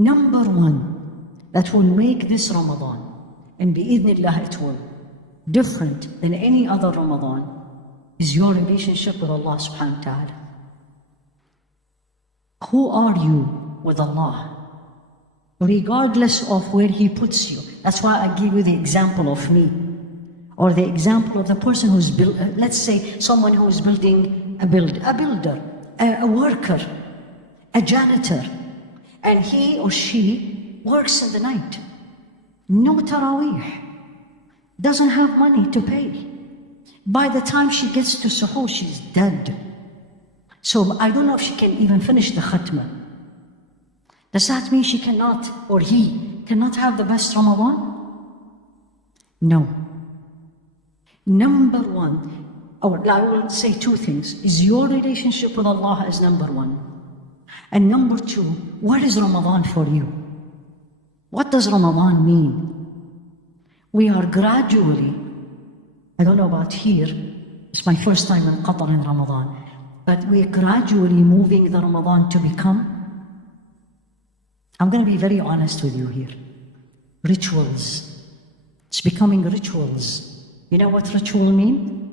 Number one, that will make this Ramadan, and bi'idhnillah it will, different than any other Ramadan, is your relationship with Allah subhanahu wa ta'ala. Who are you with Allah? Regardless of where He puts you. That's why I give you the example of me. Or the example of the person who's built, let's say someone who is building a builder, a worker, a janitor, and he or she works in the night. No taraweeh. Doesn't have money to pay. By the time she gets to suhoor, she's dead. So I don't know if she can even finish the khatma. Does that mean she cannot, or he cannot have the best Ramadan? No. Number one, or I will say two things, is your relationship with Allah is number one. And number two, what is Ramadan for you? What does Ramadan mean? We are gradually, I don't know about here, it's my first time in Qatar in Ramadan, but we're gradually moving the Ramadan to become, I'm going to be very honest with you here, rituals. It's becoming rituals. You know what ritual mean?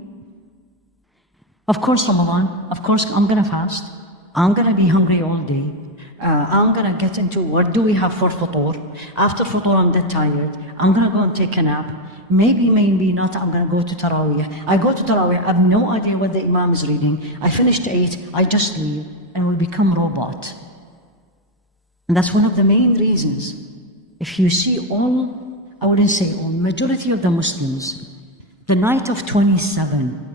Of course Ramadan, of course I'm going to fast. I'm going to be hungry all day. I'm going to get into what do we have for futur. After futur I'm dead tired. I'm going to go and take a nap. Maybe not, I'm going to go to Taraweeh. I go to Taraweeh, I have no idea what the Imam is reading. I finish to 8, I just leave, and we become robot. And that's one of the main reasons. If you see all, I wouldn't say all, majority of the Muslims, the night of 27,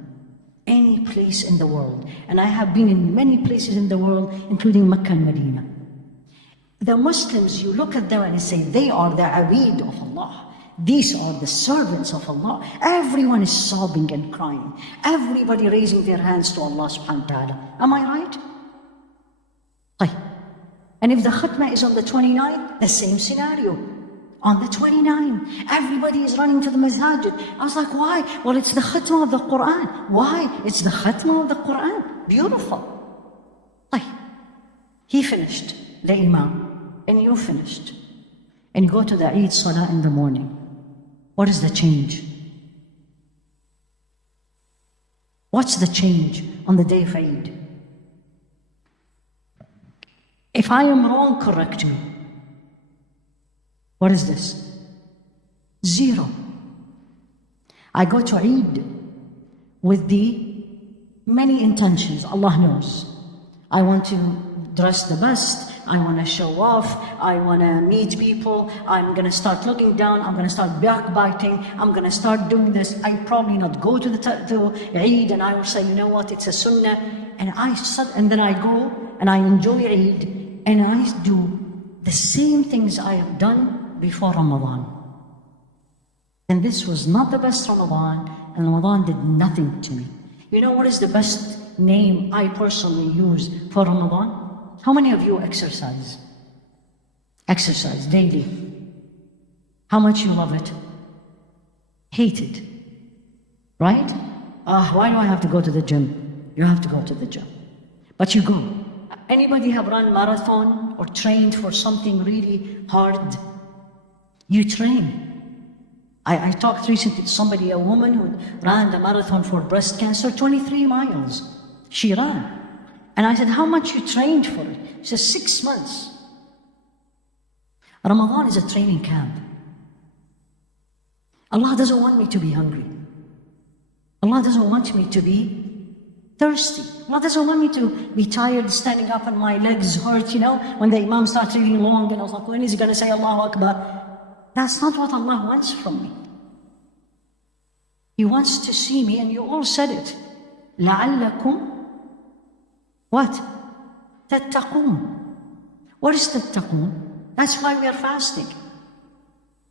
any place in the world, and I have been in many places in the world, including Mecca and Medina. The Muslims, you look at them and you say, they are the abid of Allah. These are the servants of Allah. Everyone is sobbing and crying. Everybody raising their hands to Allah subhanahu wa ta'ala. Am I right? And if the khatma is on the 29th, the same scenario. On the 29th, everybody is running to the masajid. I was like, why? Well, it's the khatma of the Quran. Why? It's the khatma of the Quran. Beautiful. He finished, the Imam, and you finished. And you go to the Eid Salah in the morning. What is the change? What's the change on the day of Eid? If I am wrong, correct me. What is this? 0. I go to Eid with the many intentions, Allah knows. I want to dress the best, I want to show off, I want to meet people, I'm going to start looking down, I'm going to start backbiting, I'm going to start doing this. I probably not go to Eid and I will say, you know what, it's a sunnah. And then I go and I enjoy Eid and I do the same things I have done before Ramadan. And this was not the best Ramadan, and Ramadan did nothing to me. You know what is the best name I personally use for Ramadan? How many of you exercise? Exercise daily. How much you love it? Hate it. Right? Why do I have to go to the gym? You have to go to the gym. But you go. Anybody have run marathon or trained for something really hard? You train. I talked recently to somebody, a woman who ran the marathon for breast cancer, 23 miles. She ran. And I said, how much you trained for it? She said, 6 months. Ramadan is a training camp. Allah doesn't want me to be hungry. Allah doesn't want me to be thirsty. Allah doesn't want me to be tired, standing up and my legs hurt, you know, when the Imam starts reading long and I was like, when is he going to say Allahu Akbar? That's not what Allah wants from me. He wants to see me, and you all said it. لَعَلَّكُمْ what? تَتَّقُونَ. What is تَتَّقُونَ? That's why we are fasting.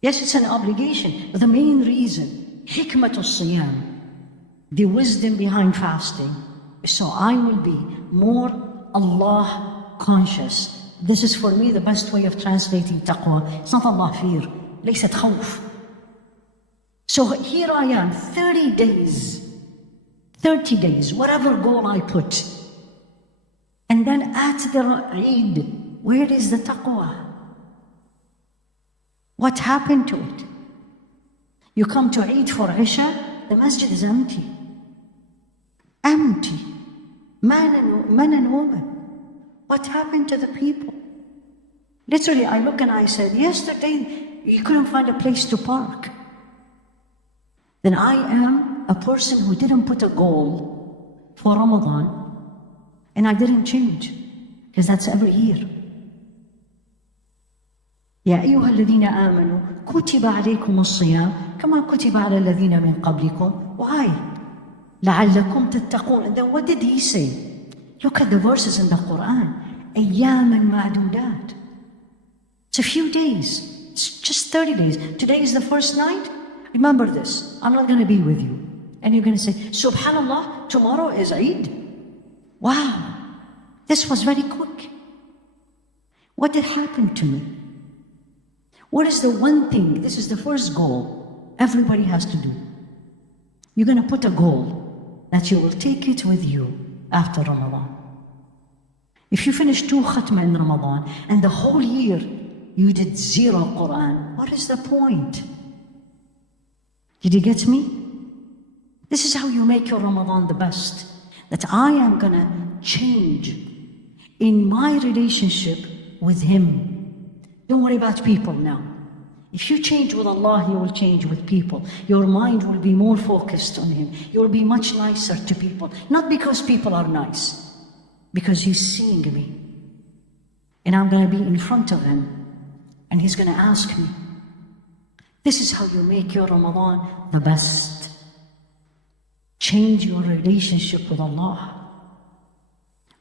Yes, it's an obligation, but the main reason, حِكْمَةُ الصِّيَامِ, the wisdom behind fasting, so I will be more Allah conscious. This is for me the best way of translating taqwa. It's not Allah fear. ليست خوف. So here I am, 30 days, whatever goal I put. And then at the Eid, where is the taqwa? What happened to it? You come to Eid for Isha, the masjid is empty. Empty. Men and women. What happened to the people? Literally, I look and I said, yesterday you couldn't find a place to park. Then I am a person who didn't put a goal for Ramadan, and I didn't change, because that's every year. يا أيها الذين آمنوا كتب عليكم الصيام كما كتب على الذين من قبلكم. Why? لعلكم تتقون. And then what did he say? Look at the verses in the Quran. أياما معدودات. It's a few days. It's just 30 days. Today is the first night. Remember this. I'm not going to be with you. And you're going to say, Subhanallah, tomorrow is Eid. Wow. This was very quick. What did happen to me? What is the one thing? This is the first goal everybody has to do. You're going to put a goal that you will take it with you after Ramadan. If you finish 2 khatma in Ramadan and the whole year you did 0 Quran, what is the point? Did you get me? This is how you make your Ramadan the best. That I am going to change in my relationship with Him. Don't worry about people now. If you change with Allah, you will change with people. Your mind will be more focused on Him. You will be much nicer to people. Not because people are nice, because He's seeing me. And I'm going to be in front of Him, and He's going to ask me. This is how you make your Ramadan the best. Change your relationship with Allah.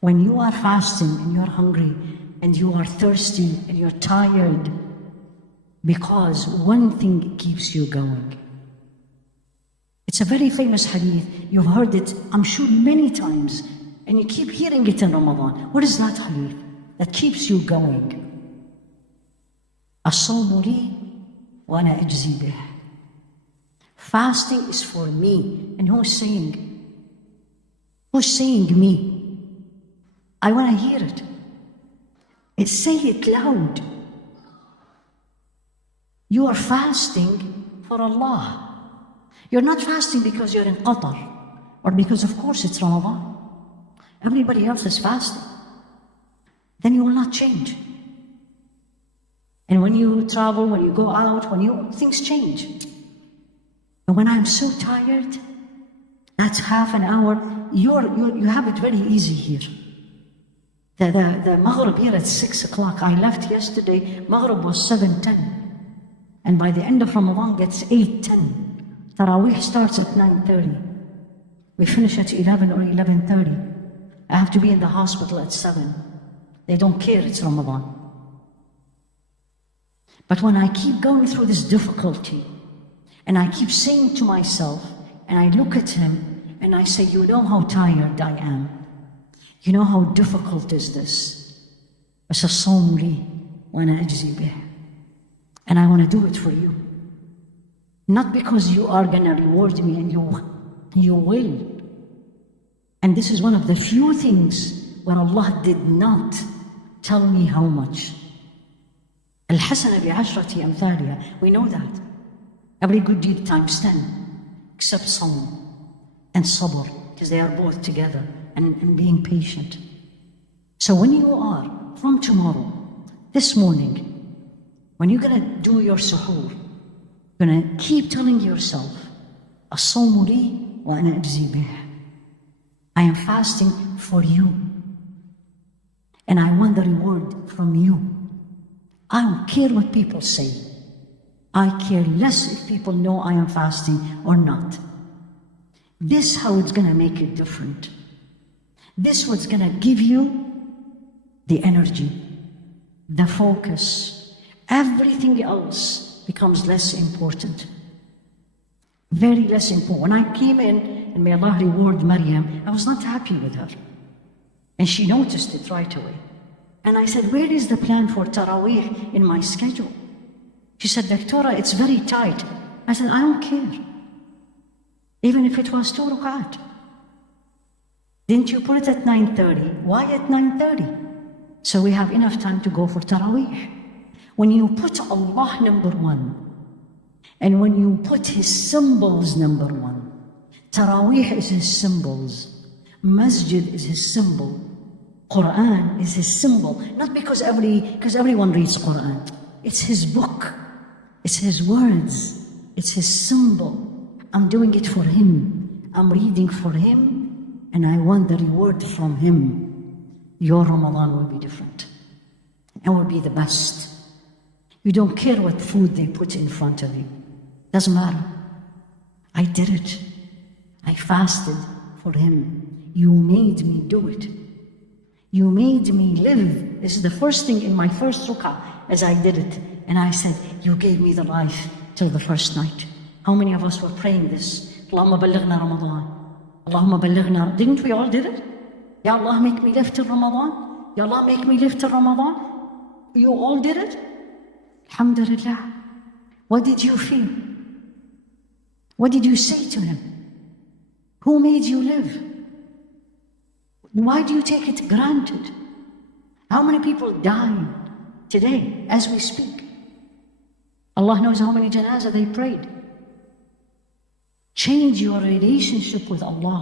When you are fasting and you're hungry and you are thirsty and you're tired, because one thing keeps you going. It's a very famous hadith. You've heard it, I'm sure, many times, and you keep hearing it in Ramadan. What is that hadith that keeps you going? الصوم لي وأنا أجزي به. Fasting is for me. And who's saying? Who's saying me? I want to hear it. Say it loud. You are fasting for Allah. You're not fasting because you're in Qatar or because, of course, it's Ramadan. Everybody else is fasting. Then you will not change. And when you travel, when you go out, things change. And when I'm so tired, that's half an hour. You have it very easy here. The Maghrib here at 6 o'clock. I left yesterday. Maghrib was 7:10. And by the end of Ramadan, gets 8:10. Taraweeh starts at 9:30. We finish at 11 or 11:30. I have to be in the hospital at 7. They don't care, it's Ramadan. But when I keep going through this difficulty, and I keep saying to myself, and I look at Him, and I say, you know how tired I am. You know how difficult is this. بس الصوم لي وأنا أجزي به. And I want to do it for you. Not because you are going to reward me, and you will. And this is one of the few things where Allah did not tell me how much. الحسنة بعشرة أمثالها. We know that. Every good deed times 10, except Sawm and Sabr, because they are both together, and being patient. So when you are, from tomorrow, this morning, when you're going to do your suhoor, you're going to keep telling yourself, الصوم لي وأنا أجزي به. I am fasting for you, and I want the reward from you. I don't care what people say. I care less if people know I am fasting or not. This is how it's going to make it different. This is what's going to give you the energy, the focus. Everything else becomes less important. Very less important. When I came in, and may Allah reward Maryam, I was not happy with her. And she noticed it right away. And I said, where is the plan for Taraweeh in my schedule? She said, Doctora, it's very tight. I said, I don't care. Even if it was 2 rak'at. Didn't you put it at 9:30? Why at 9:30? So we have enough time to go for Taraweeh. When you put Allah number one, and when you put His symbols number one, Taraweeh is His symbols, Masjid is His symbol, Quran is His symbol, not because everyone reads Quran. It's His book, it's His words, it's His symbol. I'm doing it for Him, I'm reading for Him, and I want the reward from Him. Your Ramadan will be different and will be the best. You don't care what food they put in front of you. Doesn't matter. I did it. I fasted for Him. You made me do it. You made me live. This is the first thing in my first rak'ah as I did it. And I said, you gave me the life till the first night. How many of us were praying this? Allahumma ballighna Ramadan. Allahumma ballighna. Didn't we all did it? Ya Allah, make me live till Ramadan. Ya Allah, make me live till Ramadan. You all did it? Alhamdulillah. What did you feel? What did you say to Him? Who made you live? Why do you take it granted? How many people died today as we speak? Allah knows how many janazah they prayed. Change your relationship with Allah.